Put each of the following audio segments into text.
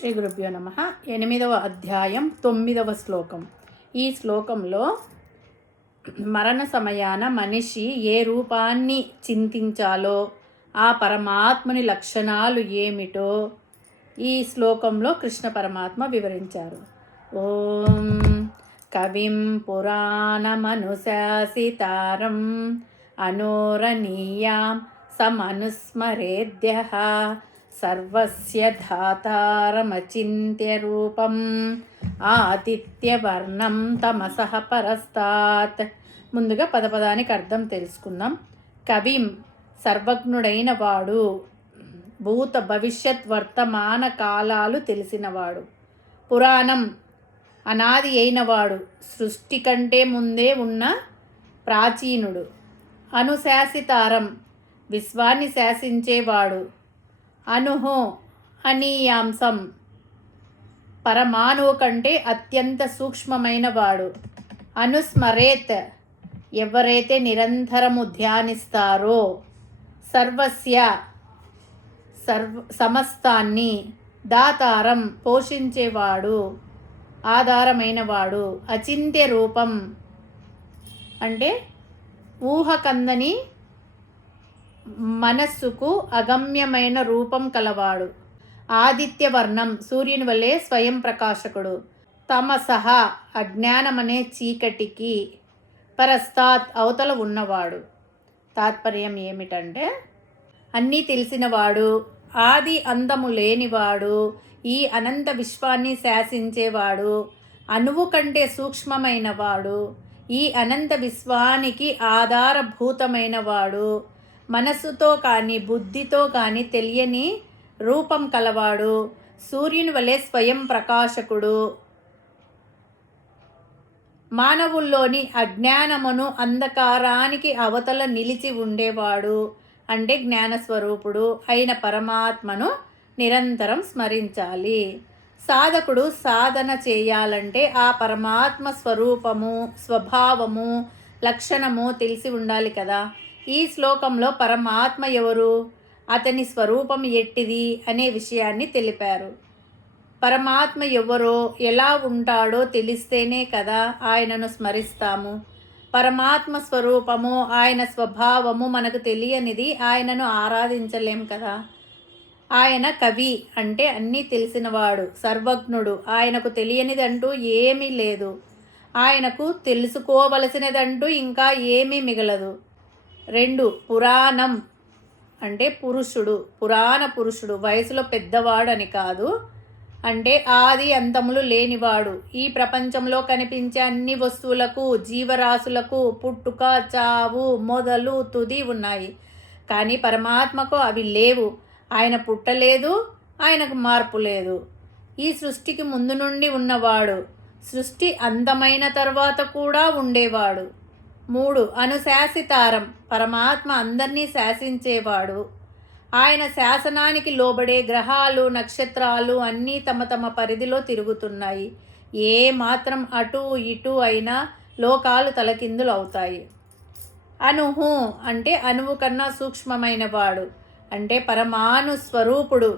శ్రీ గురుభ్యో నమః. 8వ అధ్యాయం 9వ శ్లోకం. ఈ శ్లోకంలో మరణ సమయాన మనిషి ఏ రూపాన్ని చింతించాలో, ఆ పరమాత్ముని లక్షణాలు ఏమిటో ఈ శ్లోకంలో కృష్ణ పరమాత్మ వివరించారు. ఓం కవిం పురాణమనుశాసితారం అనోరణీయాం సమనుస్మరేద్యః సర్వస్య ధాతారమచింత్య రూపం ఆదిత్యవర్ణం తమసః పరస్తాత్. ముందుగా పదపదానికి అర్థం తెలుసుకుందాం. కవిం సర్వజ్ఞుడైన వాడు, భూత భవిష్యత్ వర్తమాన కాలాలు తెలిసినవాడు. పురాణం అనాది అయినవాడు, సృష్టి కంటే ముందే ఉన్న ప్రాచీనుడు. అనుశాసితారం విశ్వాన్ని శాసించేవాడు. అనుహో అనీయాంసం పరమాణువు కంటే అత్యంత సూక్ష్మమైన వాడు. అనుస్మరేత్ ఎవరైతే నిరంతరము ధ్యానిస్తారో, సర్వస్య సమస్తాన్ని, దాతారం పోషించేవాడు, ఆధారమైనవాడు. అచింత్య రూపం అంటే ఊహకందని మనస్సుకు అగమ్యమైన రూపం కలవాడు. ఆదిత్యవర్ణం సూర్యుని వలె స్వయం ప్రకాశకుడు. తమసహ అజ్ఞానమనే చీకటికి, పరస్తాత్ అవతల ఉన్నవాడు. తాత్పర్యం ఏమిటంటే, అన్నీ తెలిసినవాడు, ఆది అందము లేనివాడు, ఈ అనంత విశ్వాన్ని శాసించేవాడు, అణువు కంటే సూక్ష్మమైన వాడు, ఈ అనంత విశ్వానికి ఆధారభూతమైన వాడు, మనస్సుతో కానీ బుద్ధితో కానీ తెలియని రూపం కలవాడు, సూర్యుని వలె స్వయం ప్రకాశకుడు, మానవుల్లోని అజ్ఞానమును అంధకారానికి అవతల నిలిచి ఉండేవాడు. అంటే జ్ఞానస్వరూపుడు అయిన పరమాత్మను నిరంతరం స్మరించాలి. సాధకుడు సాధన చేయాలంటే ఆ పరమాత్మ స్వరూపము, స్వభావము, లక్షణము తెలిసి ఉండాలి కదా. ఈ శ్లోకంలో పరమాత్మ ఎవరు, అతని స్వరూపం ఎట్టిది అనే విషయాన్ని తెలిపారు. పరమాత్మ ఎవరో, ఎలా ఉంటాడో తెలిస్తేనే కదా ఆయనను స్మరిస్తాము. పరమాత్మ స్వరూపము, ఆయన స్వభావము మనకు తెలియనిది ఆయనను ఆరాధించలేం కదా. ఆయన కవి అంటే అన్నీ తెలిసినవాడు, సర్వజ్ఞుడు. ఆయనకు తెలియనిదంటూ ఏమీ లేదు. ఆయనకు తెలుసుకోవలసినదంటూ ఇంకా ఏమీ మిగలదు. 2 పురాణం అంటే పురుషుడు, పురాణ పురుషుడు, వయసులో పెద్దవాడని కాదు. అంటే ఆది అంతములు లేనివాడు. ఈ ప్రపంచంలో కనిపించే అన్ని వస్తువులకు, జీవరాశులకు పుట్టుక, చావు, మొదలు, తుది ఉన్నాయి. కానీ పరమాత్మకు అవి లేవు. ఆయన పుట్టలేదు, ఆయనకు మార్పు లేదు. ఈ సృష్టికి ముందు నుండి ఉన్నవాడు, సృష్టి అందమైన తర్వాత కూడా ఉండేవాడు. 3 అనుశాసితారం పరమాత్మ అందరినీ శాసించేవాడు. ఆయన శాసనానికి లోబడే గ్రహాలు, నక్షత్రాలు అన్నీ తమ తమ పరిధిలో తిరుగుతున్నాయి. ఏ మాత్రం అటు ఇటు అయినా లోకాలు తలకిందులు అవుతాయి. అనుహు అంటే అణువు కన్నా సూక్ష్మమైన వాడు. అంటే పరమాణు స్వరూపుడు.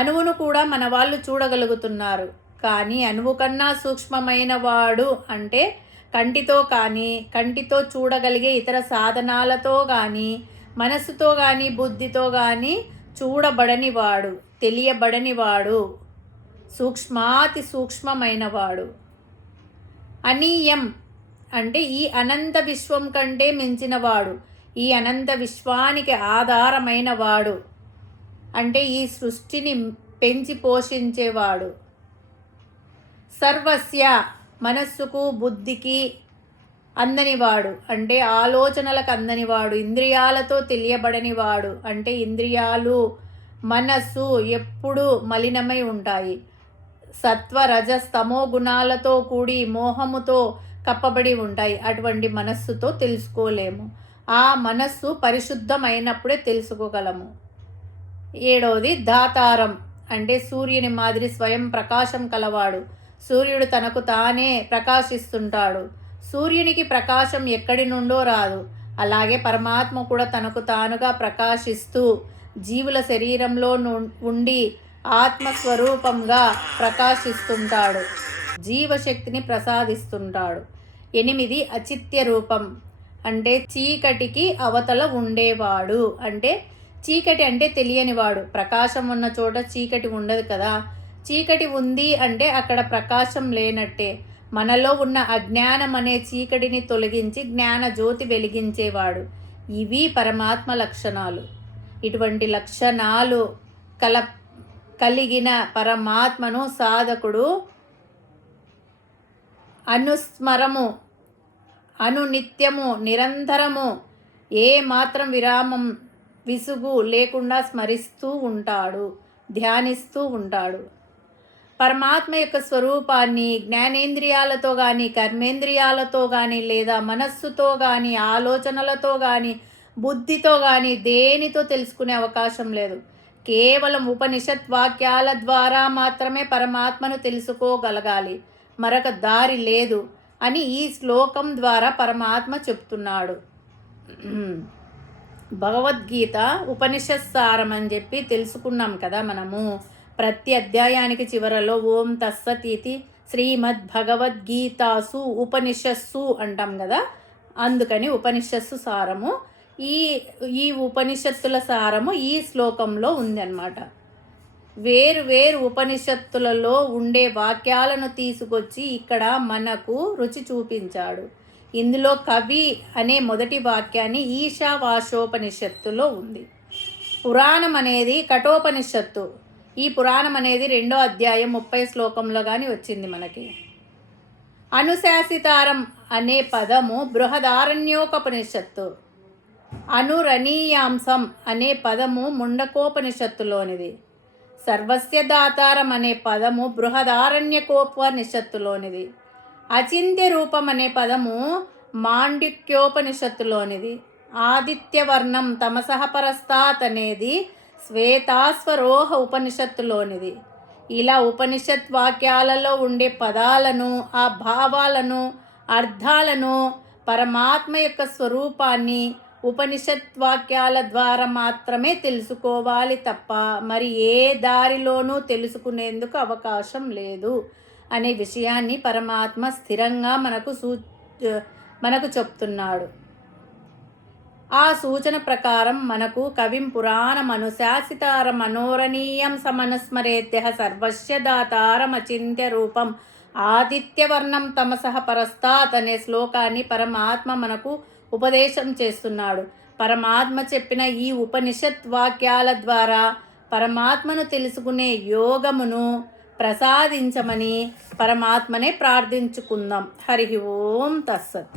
అణువును కూడా మన వాళ్ళు చూడగలుగుతున్నారు. కానీ అణువు కన్నా సూక్ష్మమైన వాడు అంటే కంటితో కానీ, కంటితో చూడగలిగే ఇతర సాధనాలతో కానీ, మనస్సుతో కానీ, బుద్ధితో కానీ చూడబడని వాడు, తెలియబడని వాడు, సూక్ష్మాతి సూక్ష్మమైన వాడు. అనీయం అంటే ఈ అనంత విశ్వం కంటే మించినవాడు, ఈ అనంత విశ్వానికి ఆధారమైన వాడు. అంటే ఈ సృష్టిని పెంచి పోషించేవాడు. సర్వస్య మనస్సుకు బుద్ధికి అందనివాడు. అంటే ఆలోచనలకు అందనివాడు. ఇంద్రియాలతో తెలియబడనివాడు. అంటే ఇంద్రియాలు, మనస్సు ఎప్పుడూ మలినమై ఉంటాయి. సత్వ రజస్తమో గుణాలతో కూడి మోహముతో కప్పబడి ఉంటాయి. అటువంటి మనస్సుతో తెలుసుకోలేము. ఆ మనస్సు పరిశుద్ధమైనప్పుడే తెలుసుకోగలము. 7వది దాతారం అంటే సూర్యుని మాదిరి స్వయం ప్రకాశం కలవాడు. సూర్యుడు తనకు తానే ప్రకాశిస్తుంటాడు. సూర్యునికి ప్రకాశం ఎక్కడి నుండో రాదు. అలాగే పరమాత్మ కూడా తనకు తానుగా ప్రకాశిస్తూ జీవుల శరీరంలో ఉండి ఆత్మస్వరూపంగా ప్రకాశిస్తుంటాడు, జీవశక్తిని ప్రసాదిస్తుంటాడు. 8 అచిత్య రూపం అంటే చీకటికి అవతల ఉండేవాడు. అంటే చీకటి అంటే తెలియనివాడు. ప్రకాశం ఉన్న చోట చీకటి ఉండదు కదా. చీకటి ఉంది అంటే అక్కడ ప్రకాశం లేనట్టే. మనలో ఉన్న అజ్ఞానం అనే చీకటిని తొలగించి జ్ఞాన జ్యోతి వెలిగించేవాడు. ఇవి పరమాత్మ లక్షణాలు. ఇటువంటి లక్షణాలు కలిగిన పరమాత్మను సాధకుడు అనుస్మరము, అనునిత్యము, నిరంతరము, ఏ మాత్రం విరామం, విసుగు లేకుండా స్మరిస్తూ ఉంటాడు, ధ్యానిస్తూ ఉంటాడు. పరమాత్మ యొక్క స్వరూపాన్ని జ్ఞానేంద్రియాలతో కానీ, కర్మేంద్రియాలతో కానీ, లేదా మనస్సుతో కానీ, ఆలోచనలతో కానీ, బుద్ధితో కానీ దేనితో తెలుసుకునే అవకాశం లేదు. కేవలం ఉపనిషత్ వాక్యాల ద్వారా మాత్రమే పరమాత్మను తెలుసుకోగలగాలి. మరొక దారి లేదు అని ఈ శ్లోకం ద్వారా పరమాత్మ చెప్తున్నాడు. భగవద్గీత ఉపనిషత్ సారం అని చెప్పి తెలుసుకున్నాం కదా మనము. ప్రతి అధ్యాయానికి చివరలో ఓం తస్సతీతి శ్రీమద్ భగవద్గీతాసు ఉపనిషత్సు అంటాం కదా. అందుకని ఉపనిషత్సు సారము, ఈ ఉపనిషత్తుల సారము ఈ శ్లోకంలో ఉంది అన్నమాట. వేరు వేరు ఉపనిషత్తులలో ఉండే వాక్యాలను తీసుకొచ్చి ఇక్కడ మనకు రుచి చూపించాడు. ఇందులో కవి అనే మొదటి వాక్యాన్ని ఈశావాశోపనిషత్తులో ఉంది. పురాణం అనేది కఠోపనిషత్తు. ఈ పురాణం అనేది 2వ అధ్యాయం 30 శ్లోకంలో కానీ వచ్చింది మనకి. అనుశాసితారం అనే పదము బృహదారణ్యోపనిషత్తు. అనురణీయాంసం అనే పదము ముండకోపనిషత్తులోనిది. సర్వస్య దాతారం అనే పదము బృహదారణ్యకోపనిషత్తులోనిది. అచింత్య రూపం అనే పదము మాండిక్యోపనిషత్తులోనిది. ఆదిత్యవర్ణం తమసః పరస్తాత్ అనేది శ్వేతాస్వరోహ ఉపనిషత్తులోనిది. ఇలా ఉపనిషత్ వాక్యాలలో ఉండే పదాలను, ఆ భావాలను, అర్థాలను, పరమాత్మ యొక్క స్వరూపాన్ని ఉపనిషత్ వాక్యాల ద్వారా మాత్రమే తెలుసుకోవాలి తప్ప మరి ఏ దారిలోనూ తెలుసుకునేందుకు అవకాశం లేదు అనే విషయాన్ని పరమాత్మ స్థిరంగా మనకు చెప్తున్నాడు. ఆ సూచన ప్రకారం మనకు కవిం పురాణం అనుశాసితారం మనోరణీయం సమనుస్మరేత్య సర్వస్య దాతారం అచింత్య రూపం ఆదిత్యవర్ణం తమసః పరస్తాత్ అనే శ్లోకాన్ని పరమాత్మ మనకు ఉపదేశం చేస్తున్నాడు. పరమాత్మ చెప్పిన ఈ ఉపనిషత్ వాక్యాల ద్వారా పరమాత్మను తెలుసుకునే యోగమును ప్రసాదించమని పరమాత్మనే ప్రార్థించుకుందాం. హరి ఓం తస్సత్.